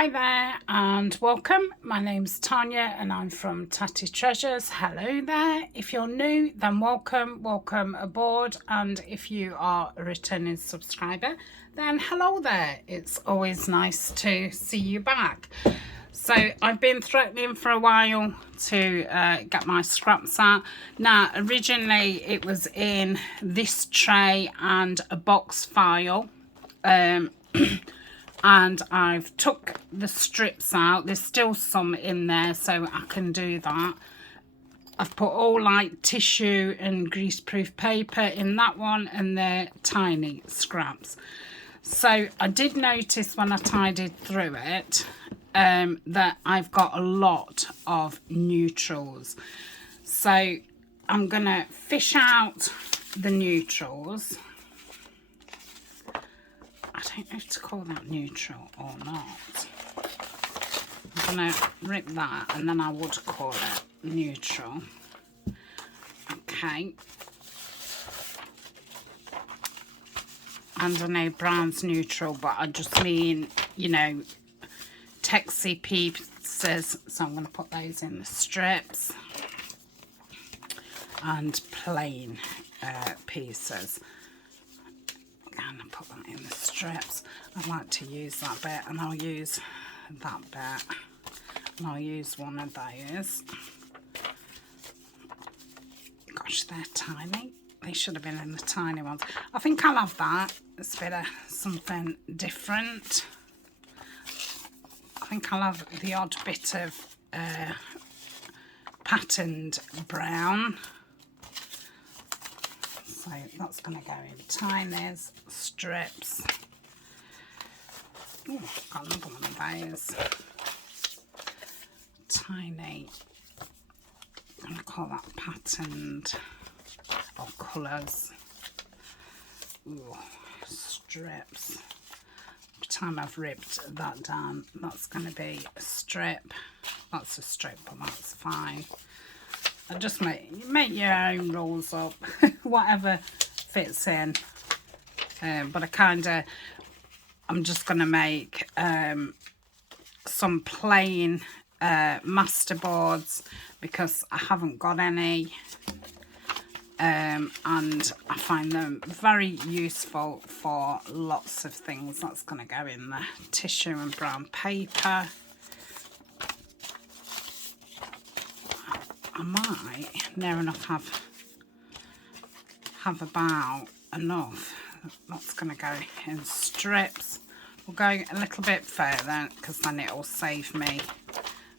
Hi there and welcome. My name's Tania and I'm from Tatty Treasures. Hello there. If you're new, then welcome aboard, and if you are a returning subscriber, then hello there. It's always nice to see you back. So I've been threatening for a while to get my scraps out. Now originally it was in this tray and a box file, and I've took the strips out. There's still some in there, so I can do that. I've put all like tissue and greaseproof paper in that one, and they're tiny scraps. So I did notice when I tidied through it that I've got a lot of neutrals. So I'm gonna fish out the neutrals. I don't know if to call that neutral or not. I'm going to rip that and then I would call it neutral. Okay. And I know brown's neutral, but I just mean, you know, texy pieces. So I'm going to put those in the strips. And plain pieces. And I'll put that in the strips. I like to use that bit, and I'll use that bit, and I'll use one of those. Gosh, they're tiny. They should have been in the tiny ones. I think I'll have that. It's a bit of something different. I think I'll have the odd bit of patterned brown. So that's going to go in tiny strips. Oh, I've got another one of those. Tiny, I'm going to call that patterned, or colours. Ooh, strips. Every time I've ripped that down, that's going to be a strip. That's a strip, but that's fine. I just make your own rules up, whatever fits in. But I'm just going to make some plain masterboards because I haven't got any. And I find them very useful for lots of things. That's going to go in the tissue and brown paper. I might near enough have about enough. That's going to go in strips. We'll go a little bit further because then it will save me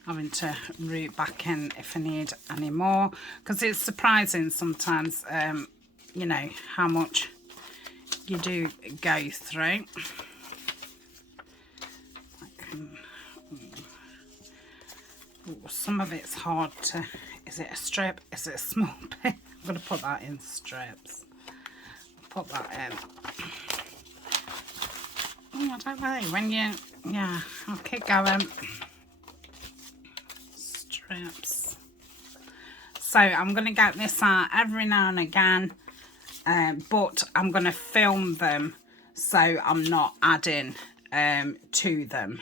having to root back in if I need any more, because it's surprising sometimes you know how much you do go through. Some of it's hard to, is it a strip, is it a small bit? I'm going to put that in strips. Put that in. Oh, I don't know, when you, yeah, I'll keep going. Strips. So I'm going to get this out every now and again, but I'm going to film them so I'm not adding to them.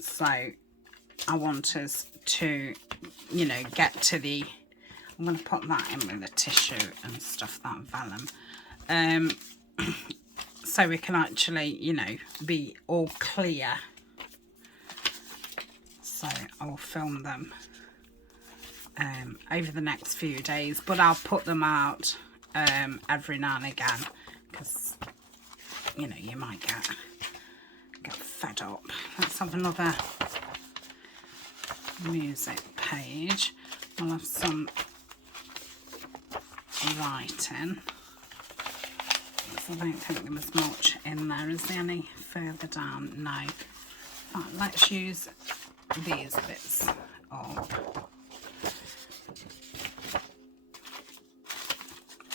So I want us to, you know, get to the, I'm going to put that in with the tissue and stuff, that vellum, so we can actually, you know, be all clear. So I'll film them over the next few days, but I'll put them out every now and again because, you know, you might get fed up. Let's have another music page. I'll have some writing. I don't think there was much in there. Is there any further down? No. Right, let's use these bits up.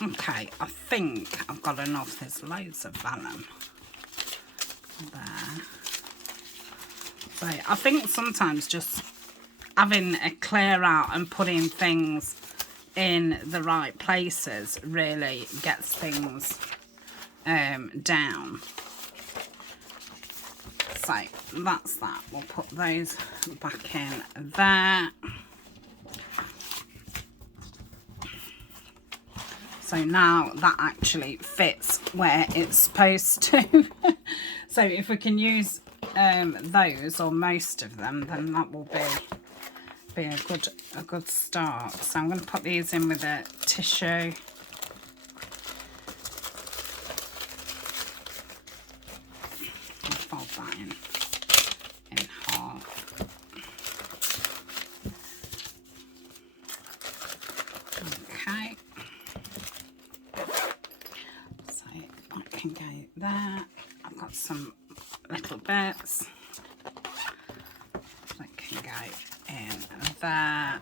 Okay, I think I've got enough. There's loads of vellum there. So I think sometimes just having a clear out and putting things in the right places really gets things down. So that's that. We'll put those back in there. So now that actually fits where it's supposed to. So if we can use those or most of them, then that will be a good start. So I'm going to put these in with a tissue. Fold that in half. Okay. So that can go there. I've got some little bits that can go in there. That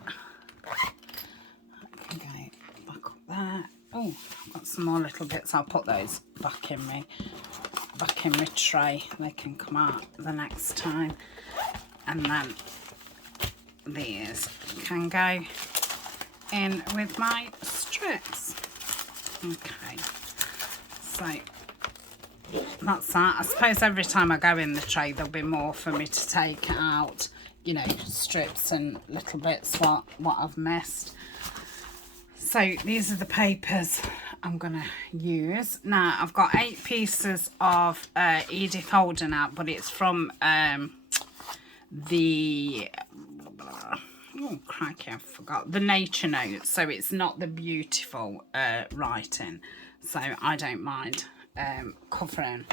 can go back up there. Oh, I've got some more little bits. I'll put those back in my tray. They can come out the next time. And then these can go in with my strips. Okay, so that's that. I suppose every time I go in the tray there'll be more for me to take out, you know, strips and little bits what I've missed. So these are the papers I'm gonna use. Now I've got 8 pieces of Edith Holden out, but it's from the oh crikey, I forgot, the Nature Notes, so it's not the beautiful writing, so I don't mind covering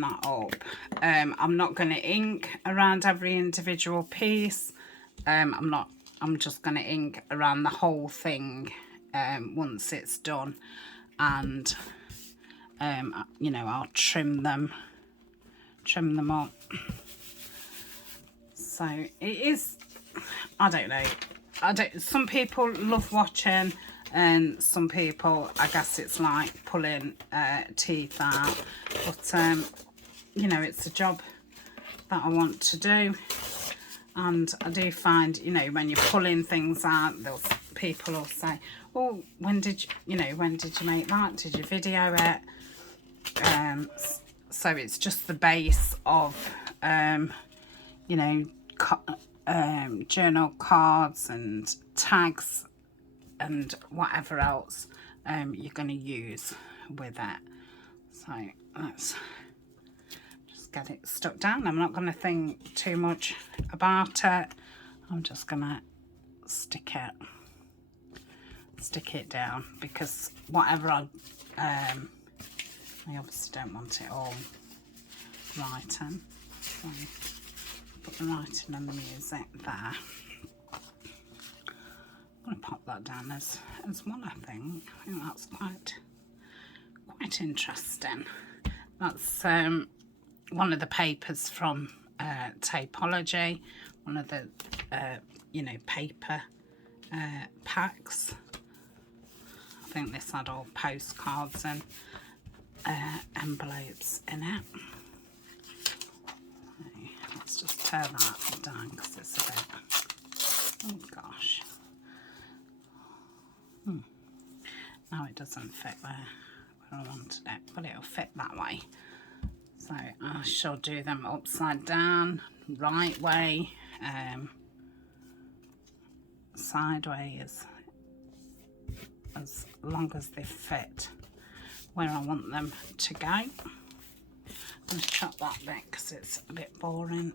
that up. I'm not going to ink around every individual piece. I'm just going to ink around the whole thing once it's done, and you know, I'll trim them up. So it is, I don't know, some people love watching, and some people, I guess it's like pulling teeth out, but you know, it's a job that I want to do. And I do find, you know, when you're pulling things out, those people will say, oh, when did you make that? Did you video it? So it's just the base of, you know, journal cards and tags and whatever else you're going to use with it. So let's just get it stuck down. I'm not going to think too much about it. I'm just going to stick it down, because whatever I obviously don't want it all writing. So put the writing and the music there. I'm going to pop that down as one, I think. I think that's quite interesting. That's one of the papers from Tapology, one of the you know, paper packs. I think this had all postcards and envelopes in it. Let's just tear that down because it's a bit, oh gosh. Now it doesn't fit where I wanted it, but it'll fit that way. So I shall do them upside down, right way, sideways, as long as they fit where I want them to go. I'm going to chop that bit because it's a bit boring.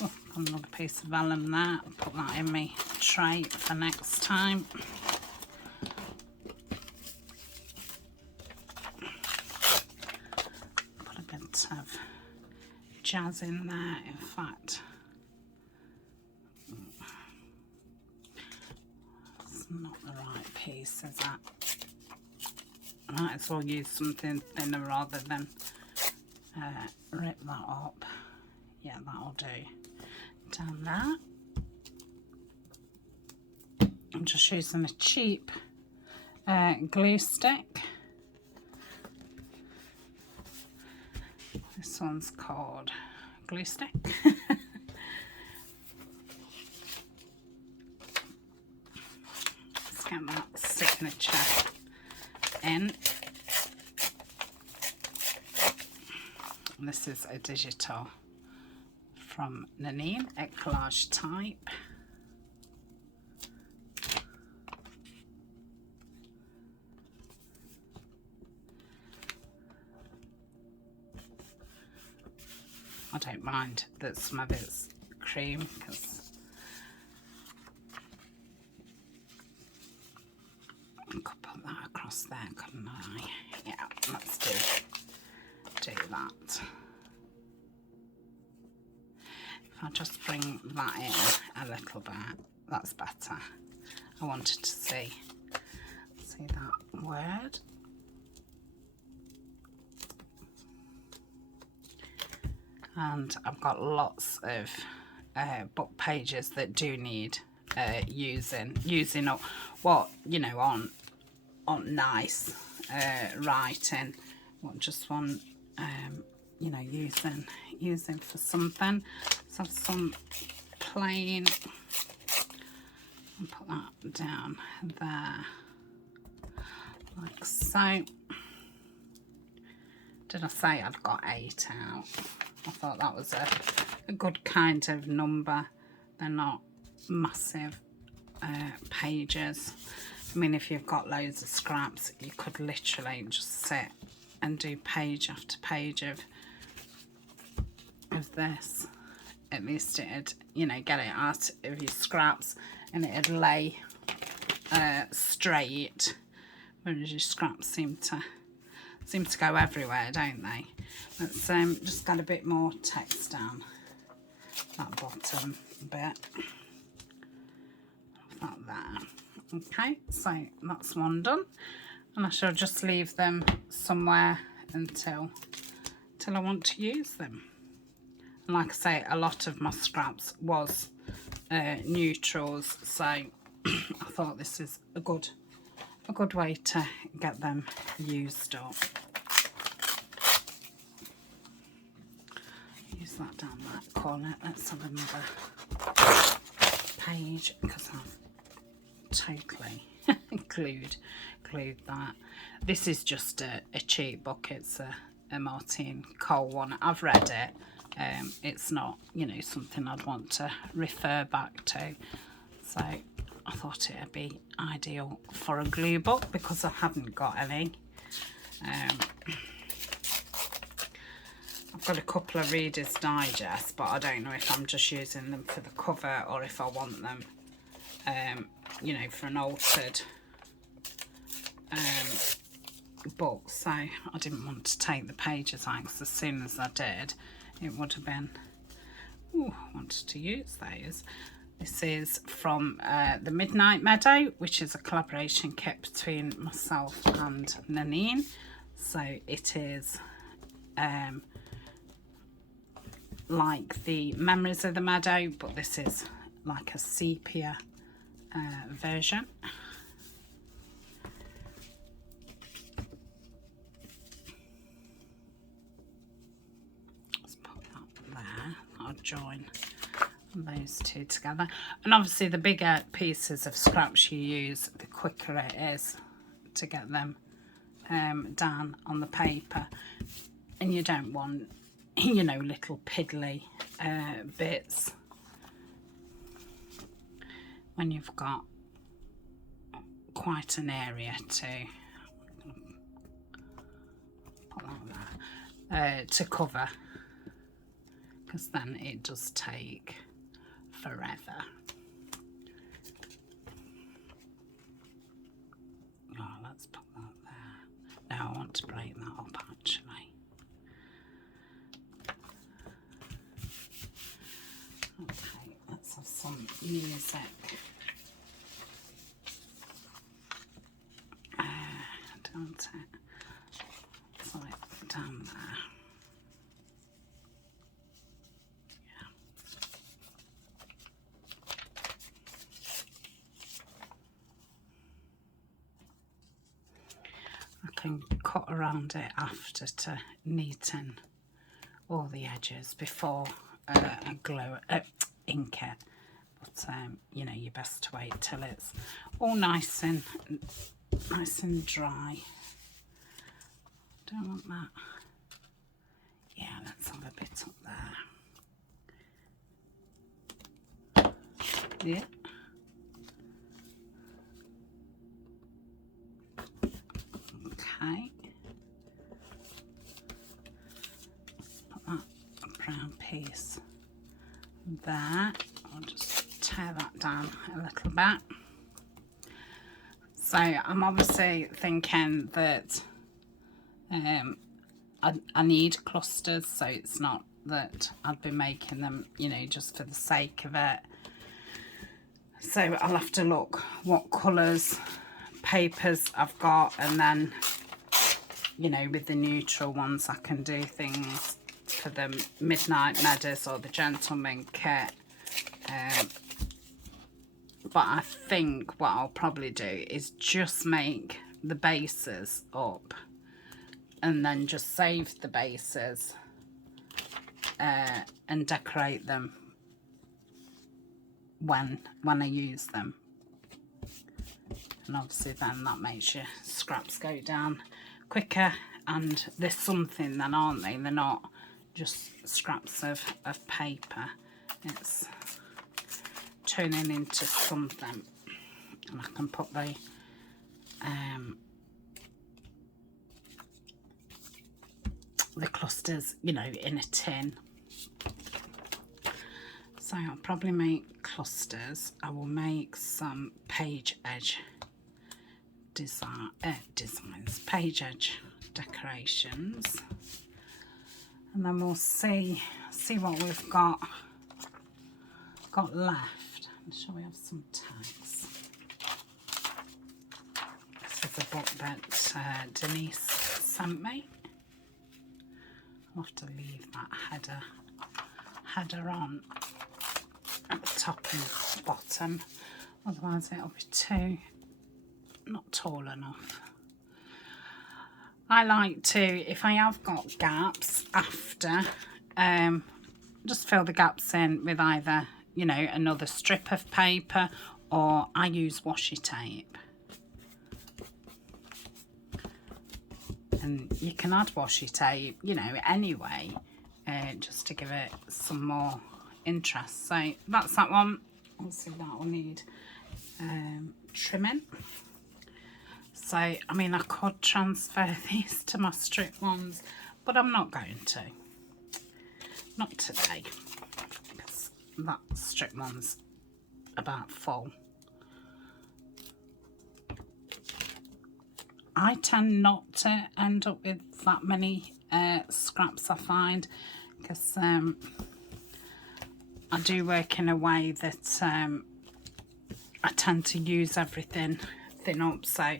Oh, got another piece of vellum there. I'll put that in my tray for next time. Put a bit of jazz in there, in fact. It's not the right piece, is that? I might as well use something thinner rather than rip that up. Yeah, that'll do. Down there. I'm just using a cheap glue stick. This one's called glue stick. Let's get that signature in. This is a digital from Nanine at Collage Type. I don't mind that some of it's cream because I could put that across there, couldn't I? Yeah, let's do that. If I just bring that in a little bit, that's better. I wanted to see that word. And I've got lots of book pages that do need using up what, you know, on nice writing. What just want you know, using for something. Let's have some plain, and put that down there like so. Did I say I'd got 8 out? I thought that was a good kind of number. They're not massive pages. I mean, if you've got loads of scraps, you could literally just sit and do page after page of this. At least it'd, you know, get it out of your scraps and it'd lay straight. Whereas your scraps seem to go everywhere, don't they? Let's just get a bit more text down that bottom bit. That there. Okay, so that's one done, and I shall just leave them somewhere until I want to use them. And like I say, a lot of my scraps was neutrals, so I thought this is a good way to get them used up. Use that down that corner. Let's have another page because I've totally glued that. This is just a cheap book. It's a Martin Cole one. I've read it. It's not, you know, something I'd want to refer back to. So I thought it would be ideal for a glue book because I haven't got any. I've got a couple of Reader's Digest, but I don't know if I'm just using them for the cover or if I want them, you know, for an altered book. So I didn't want to take the pages out because as soon as I did, it would have been, ooh, I wanted to use those. This is from The Midnight Meadow, which is a collaboration kit between myself and Nanine. So it is like the Memories of the Meadow, but this is like a sepia version. Let's put that there. I'll join those two together, and obviously the bigger pieces of scraps you use, the quicker it is to get them down on the paper, and you don't want, you know, little piddly bits when you've got quite an area to put that there, to cover, because then it does take forever. Oh, let's put that there. Now I want to break that up actually. Okay, let's have some music. Don't it? So it down there. Can cut around it after to neaten all the edges before I ink it, but you know, you best to wait till it's all nice and dry. Don't want that. Yeah, let's Yeah. Okay. Put that brown piece there. I'll just tear that down a little bit. So I'm obviously thinking that I need clusters, so it's not that I'd be making them, you know, just for the sake of it. So I'll have to look what colours, papers I've got, and then, you know, with the neutral ones I can do things for the Midnight Meadows or the Gentleman kit. But I think what I'll probably do is just make the bases up and then just save the bases and decorate them when I use them. And obviously then that makes your scraps go down quicker, and they're something then, aren't they? They're not just scraps of paper. It's turning into something. And I can put the clusters, you know, in a tin. So I'll probably make clusters. I will make some page edge designs, page edge decorations, and then we'll see what we've got left. Shall we have some tags? This is a book that Denise sent me. I'll have to leave that header on at the top and bottom, otherwise it'll be too not tall enough. I like to, if I have got gaps after, just fill the gaps in with either, you know, another strip of paper, or I use washi tape. And you can add washi tape, you know, anyway, just to give it some more interest. So that's that one. Obviously that will need trimming. So, I mean, I could transfer these to my strip ones, but I'm not going to. Not today, because that strip one's about full. I tend not to end up with that many scraps, I find, because I do work in a way that I tend to use everything thin up. So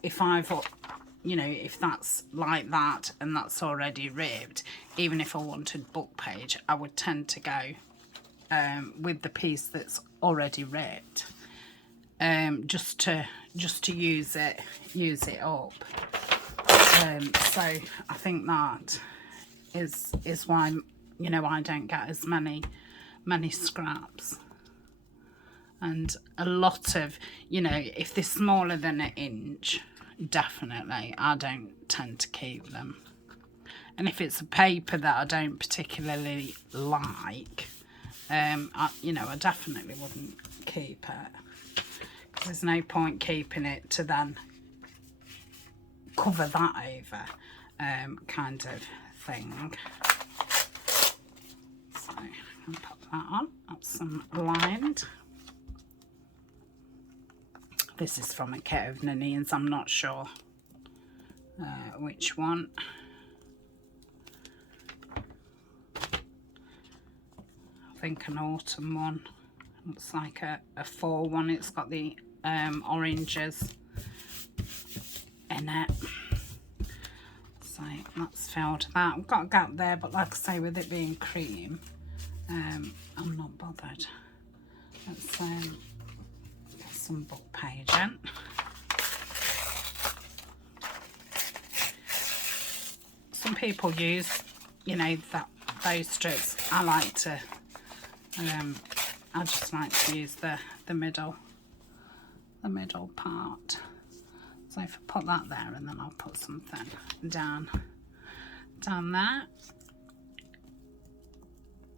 if I've, you know, if that's like that and that's already ribbed, even if I wanted book page, I would tend to go with the piece that's already ribbed, just to use it up. So I think that is why, you know, I don't get as many scraps. And a lot of, you know, if they're smaller than an inch, definitely I don't tend to keep them. And if it's a paper that I don't particularly like, you know, I definitely wouldn't keep it. Because there's no point keeping it to then cover that over, kind of thing. So I can put that on. That's some lined. This is from a kit of Nanine's, I'm not sure which one. I think an autumn one. Looks like a fall one. It's got the oranges in it. So that's filled that. I've got a gap there, but like I say, with it being cream, I'm not bothered. Let's get some book page in. Some people use, you know, those strips. I like to, I just like to use the middle part. So if I put that there, and then I'll put something down there.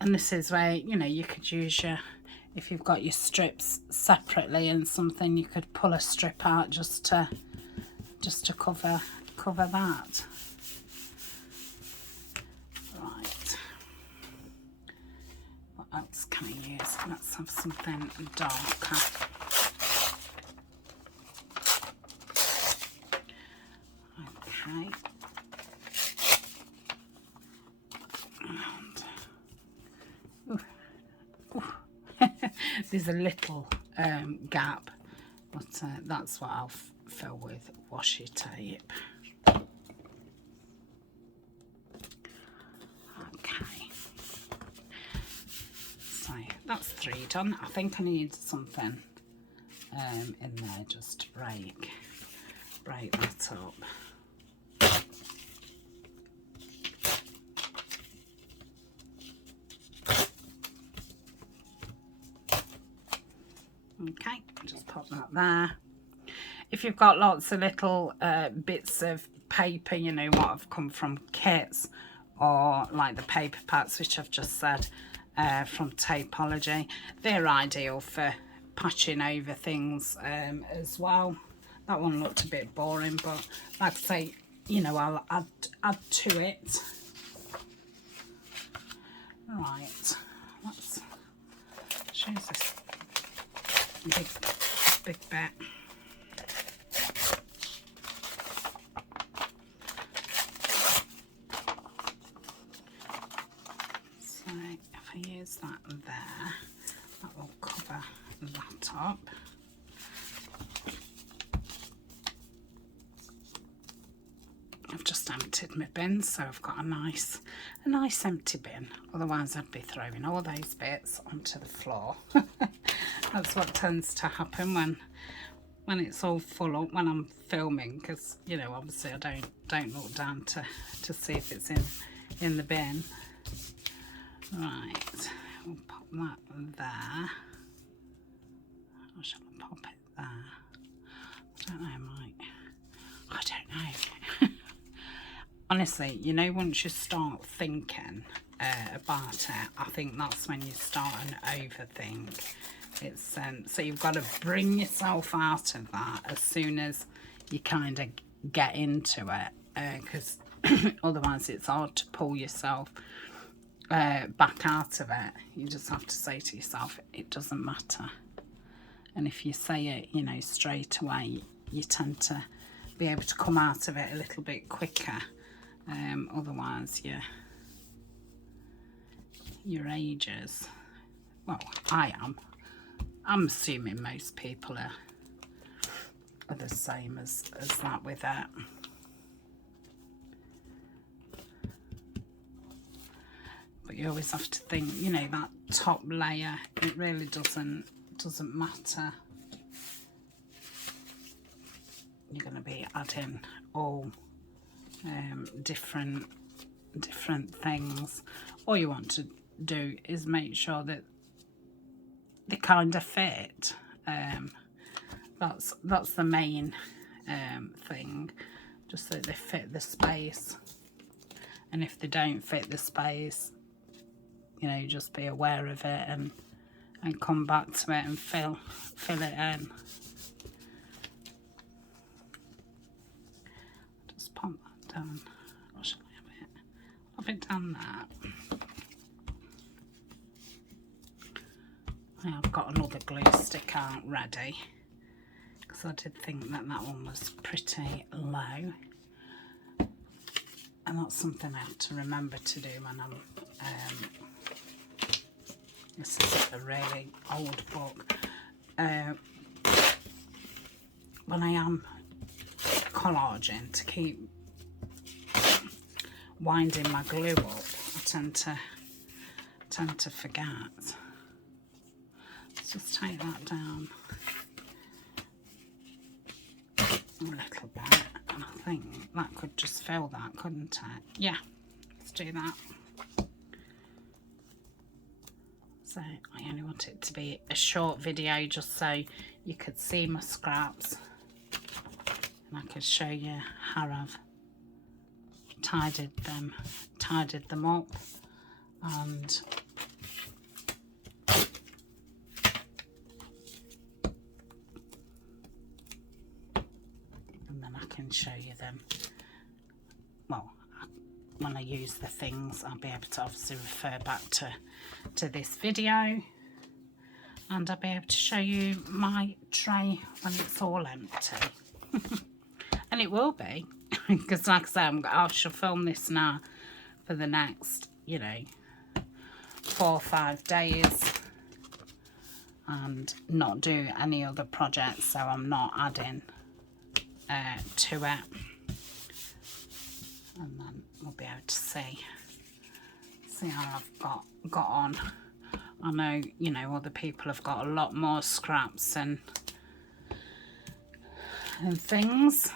And this is where, you know, you could use your if you've got your strips separately and something, you could pull a strip out just to cover that. Right, what else can I use? Let's have something darker. Okay. There's a little gap, but that's what I'll fill with washi tape. Okay, so that's 3 done. I think I need something in there just to break that up. Okay, just pop that there. If you've got lots of little bits of paper, you know, what have come from kits, or like the paper packs, which I've just said, from Tapology, they're ideal for patching over things as well. That one looked a bit boring, but like I say, you know, I'll add to it. Right, let's choose this big bit. So if I use that there, that will cover that up. I've just emptied my bin, so I've got a nice empty bin. Otherwise I'd be throwing all those bits onto the floor. That's what tends to happen when it's all full up when I'm filming, because, you know, obviously I don't look down to see if it's in the bin. Right, we'll pop that there. Or shall I pop it there? I don't know, I don't know. Honestly, you know, once you start thinking about it, I think that's when you start an overthink. It's so you've got to bring yourself out of that as soon as you kind of get into it, because otherwise it's hard to pull yourself back out of it. You just have to say to yourself, it doesn't matter. And if you say it, you know, straight away, you tend to be able to come out of it a little bit quicker. Otherwise your ages, well, I'm assuming most people are the same as that with it. But you always have to think, you know, that top layer, it really doesn't matter. You're going to be adding all different things. All you want to do is make sure that they kind of fit. That's the main thing, just so they fit the space. And if they don't fit the space, you know, just be aware of it and come back to it and fill it in. Just pop that down. Or shall I have it? Have it down there. I've got another glue stick out ready, because I did think that one was pretty low, and that's something I have to remember to do when I'm this is a really old book, when I am collaging, to keep winding my glue up, I tend to forget. Just take that down a little bit, and I think that could just fill that, couldn't it? Yeah, let's do that. So I only want it to be a short video, just so you could see my scraps, and I could show you how I've tidied them up, and well, when I use the things, I'll be able to obviously refer back to this video, and I'll be able to show you my tray when it's all empty. And it will be, because like I say, I shall film this now for the next, you know, 4 or 5 days, and not do any other projects, so I'm not adding to it. And then we'll be able to see how I've got on. I know, you know, other people have got a lot more scraps and things,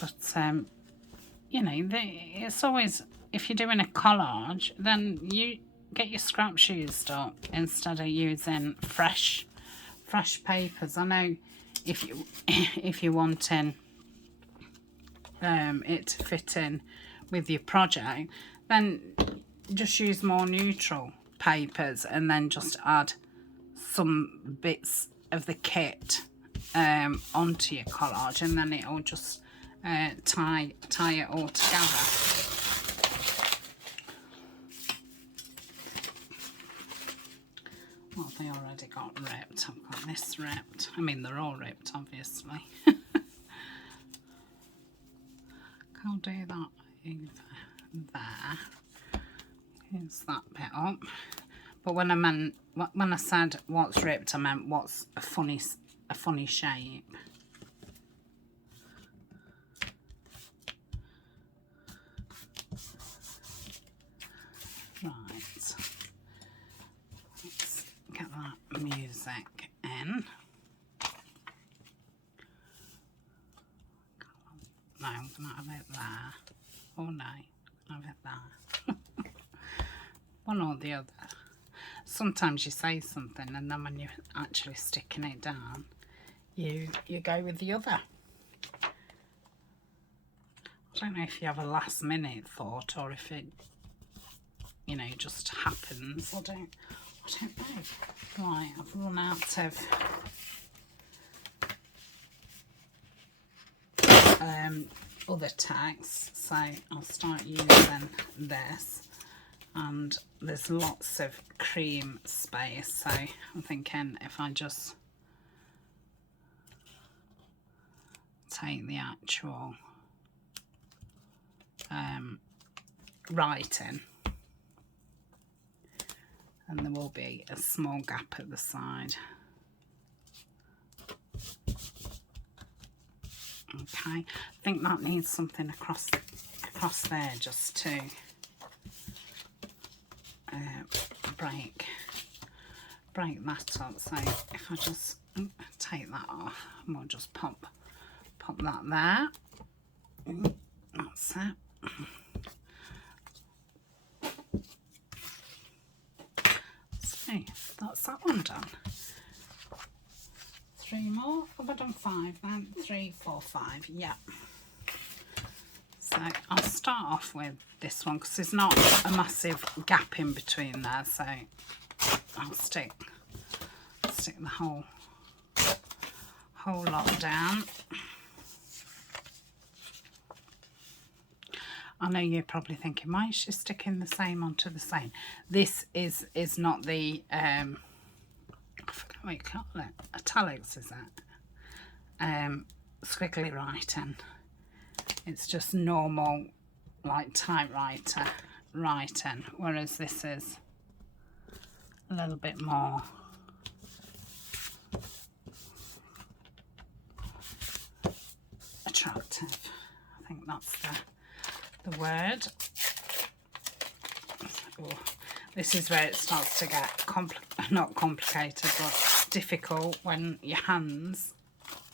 but you know, it's always, if you're doing a collage, then you get your scraps used up instead of using fresh papers. I know if you're wanting it to fit in with your project, then just use more neutral papers and then just add some bits of the kit onto your collage, and then it'll just tie it all together. Well, they already got ripped. I've got this ripped. I mean, they're all ripped, obviously. I'll do that over there. Here's that bit up. But when I said what's ripped, I meant what's a funny shape. Right. Let's get that music in. No, I'm going to have it there. Oh no, I'm going to have it there. One or the other. Sometimes you say something and then when you're actually sticking it down, you go with the other. I don't know if you have a last minute thought or if it, you know, just happens. I don't know. Right, I've run out of other tags, so I'll start using this, and there's lots of cream space, so I'm thinking if I just take the actual writing, and there will be a small gap at the side. Okay, I think that needs something across there just to break that up. So if I just take that off, and we'll just pop that there. That's it. So that's that one done. 3 more. Have I done 5 then? 3, 4, 5. Yeah. So I'll start off with this one because there's not a massive gap in between there, so I'll stick the whole lot down. I know you're probably thinking, why is she sticking the same onto the same? This is not the I forget what you call it. Italics, is it? Squiggly writing. It's just normal, like typewriter writing, whereas this is a little bit more attractive. I think that's the word. Oh, this is where it starts to get not complicated, but difficult when your hands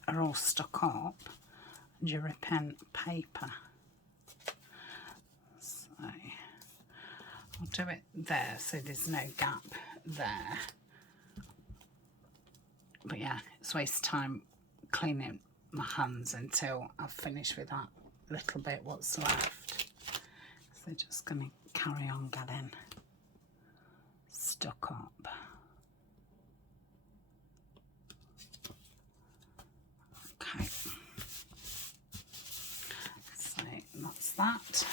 are all stuck up and you're ripping paper. So I'll do it there so there's no gap there. But yeah, it's a waste of time cleaning my hands until I've finished with that little bit what's left. So just going to carry on getting stuck up. Okay. So that.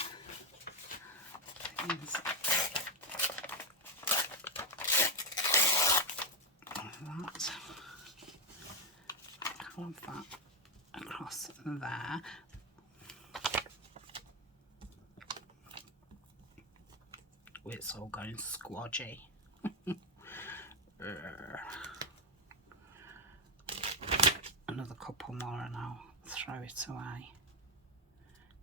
That. Carve that across there. It's all going squodgy. Another couple more and I'll throw it away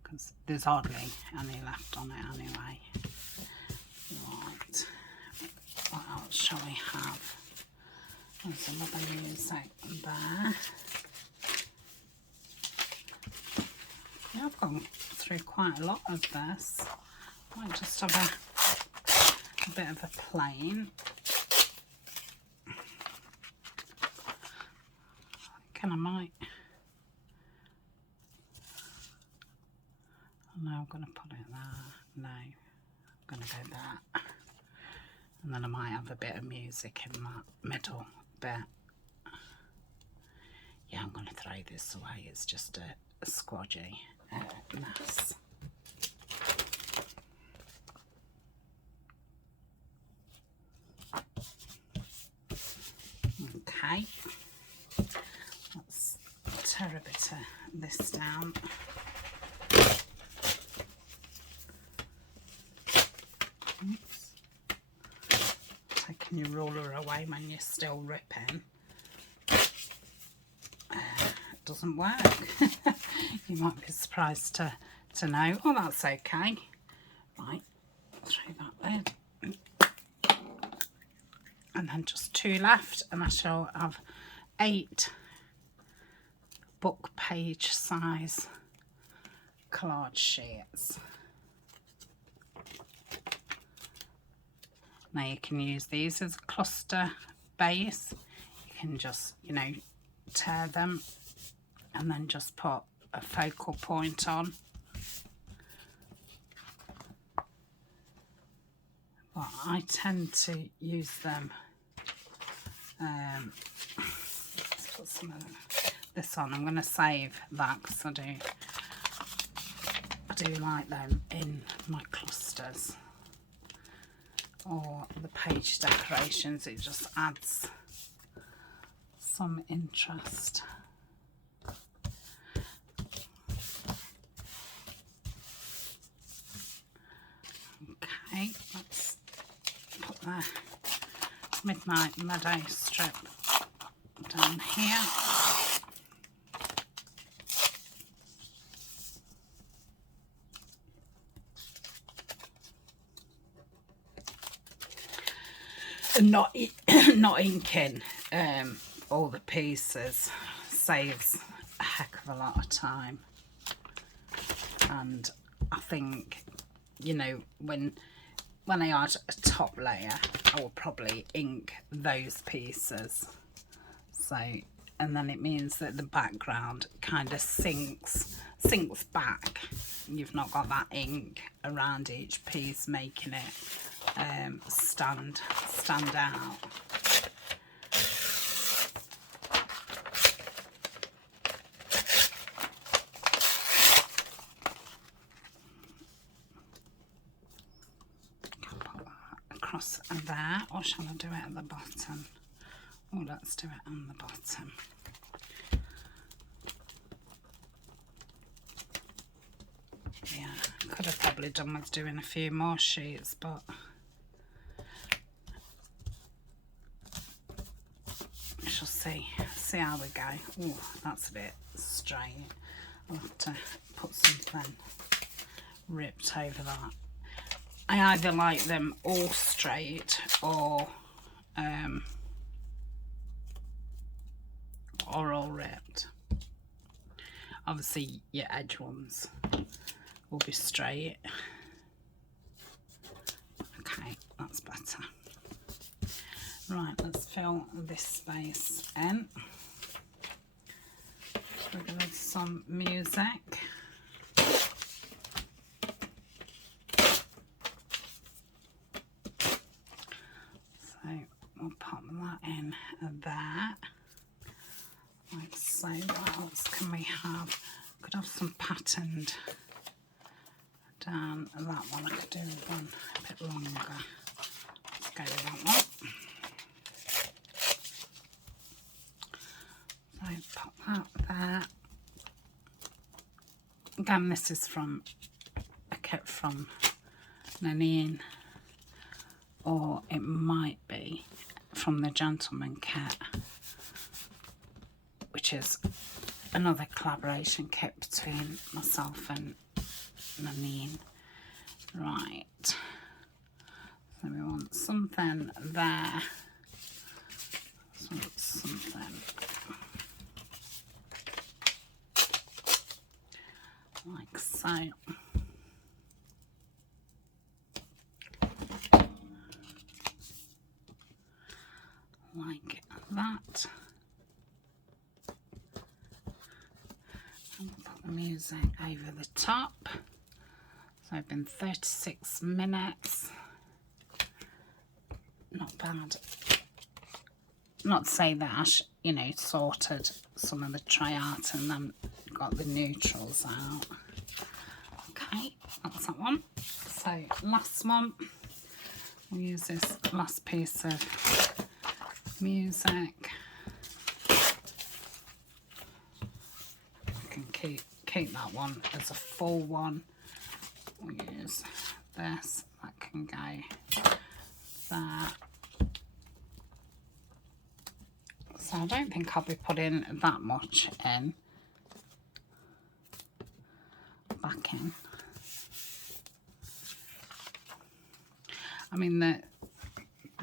because there's hardly any left on it anyway. Right, what else shall we have? There's another music there. Yeah, I've gone through quite a lot of this. I might just have a bit of a plain. I might. Oh, no, I'm going to put it there. No, I'm going to go there. And then I might have a bit of music in that middle bit. Yeah, I'm going to throw this away. It's just a squodgy mess. Okay. Let's tear a bit of this down. Oops. Taking your ruler away when you're still ripping. It doesn't work. You might be surprised to know. Oh, that's okay. Right, throw that in. And then just 2 left, and I shall have 8 book page size collage sheets. Now you can use these as a cluster base. You can just, you know, tear them and then just put a focal point on. But I tend to use them. Let's put some of this on. I'm going to save that because I do like them in my clusters or the page decorations. It just adds some interest. Okay, let's put the Midnight Meadow strip down here. And not inking all the pieces saves a heck of a lot of time. And I think, you know, when I add a top layer, I will probably ink those pieces. So, and then it means that the background kind of sinks back. You've not got that ink around each piece making it stand out. Across there, or shall I do it at the bottom? Oh, let's do it on the bottom. Yeah, could have probably done with doing a few more sheets, but we shall see how we go. Oh, that's a bit straight. I'll have to put something ripped over that. I either like them all straight or all ripped. Obviously your edge ones will be straight. Okay, that's better. Right, let's fill this space in. We're going to do some music. So we'll pop that in there. Like so. What else can we have? Could have some patterned that one. I could do one a bit longer. Let's go with that one. So pop that there. Again, this is from a kit from Tania, or it might be from the Gentleman kit, which is another collaboration kit between myself and Tania. Right, so we want something there, something like so. Like that. And put the music over the top. So I've been 36 minutes. Not bad. Not to say that I you know, sorted some of the tray out and then got the neutrals out. Okay, that's that one. So last one. We'll use this last piece of music. I can keep that one as a full one. We'll use this. That can go there. So I don't think I'll be putting that much in. Back in. I mean the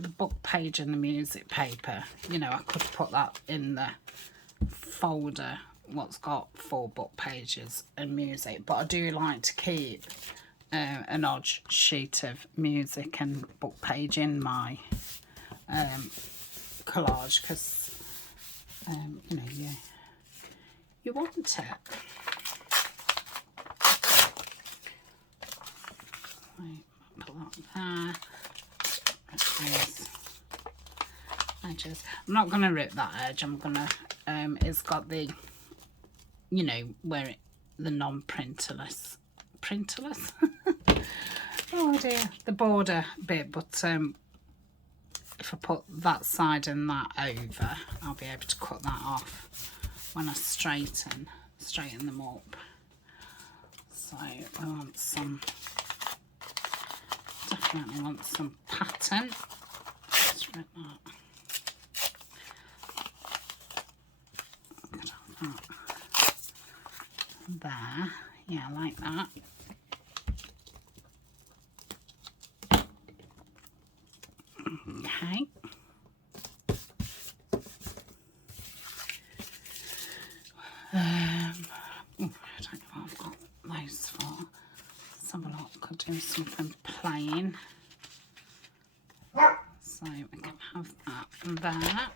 book page and the music paper, you know, I could put that in the folder what's got 4 book pages and music, but I do like to keep an odd sheet of music and book page in my collage, because you know, you want it. Right, put that there. Edges. I'm not going to rip that edge. I'm going to it's got the, you know, where the non-printerless oh dear, the border bit, but if I put that side and that over, I'll be able to cut that off when I straighten them up. So I want some, definitely want some pattern. Let's rip that. Could have that there. Yeah, like that. Okay. I don't know what I've got those for. Let's have a look. I'll do something plain. So we can have that there.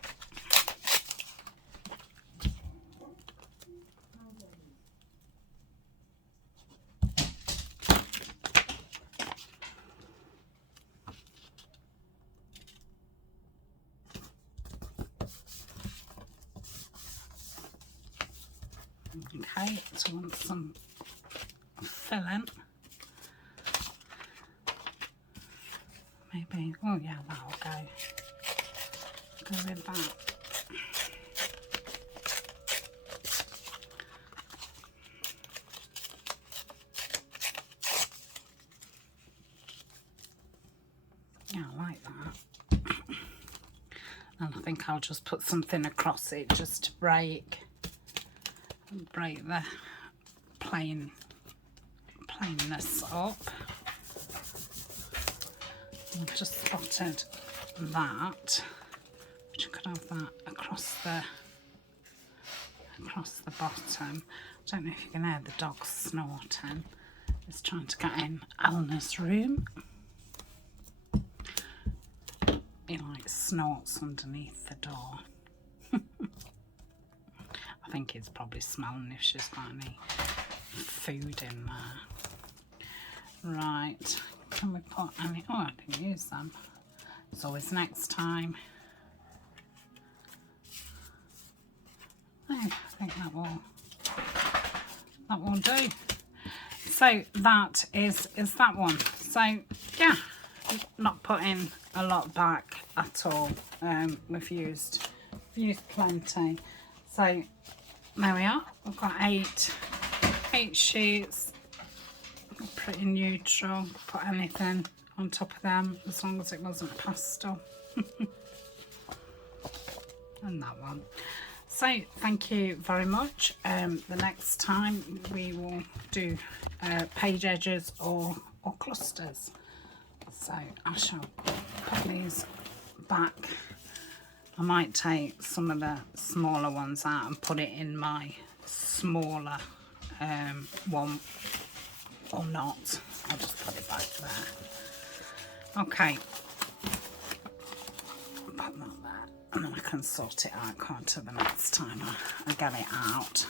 Okay, so I want some filling. Maybe, oh yeah, that'll go with that. Yeah, I like that. And I think I'll just put something across it just to break the plainness up. I've just spotted that, which I could have that across the bottom. I don't know if you can hear the dog snorting. It's trying to get in Eleanor's room. He like snorts underneath the door. I think he's probably smelling if she's got any food in there. Right, can we put any? Oh, I didn't use them. It's always next time. Oh, I think that will do. So so that is that one. So yeah, not putting a lot back at all. We've used plenty. So there we are. We've got eight sheets. Pretty neutral. Put anything on top of them as long as it wasn't pastel. And that one. So thank you very much. The next time we will do page edges or clusters. So I shall put these back. I might take some of the smaller ones out and put it in my smaller one, or not. I'll just put it back there. Okay. Put that there, and then I can sort it out, can't I, the next time I get it out.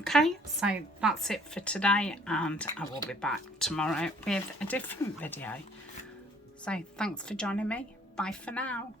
Okay, so that's it for today, and I will be back tomorrow with a different video. So thanks for joining me. Bye for now.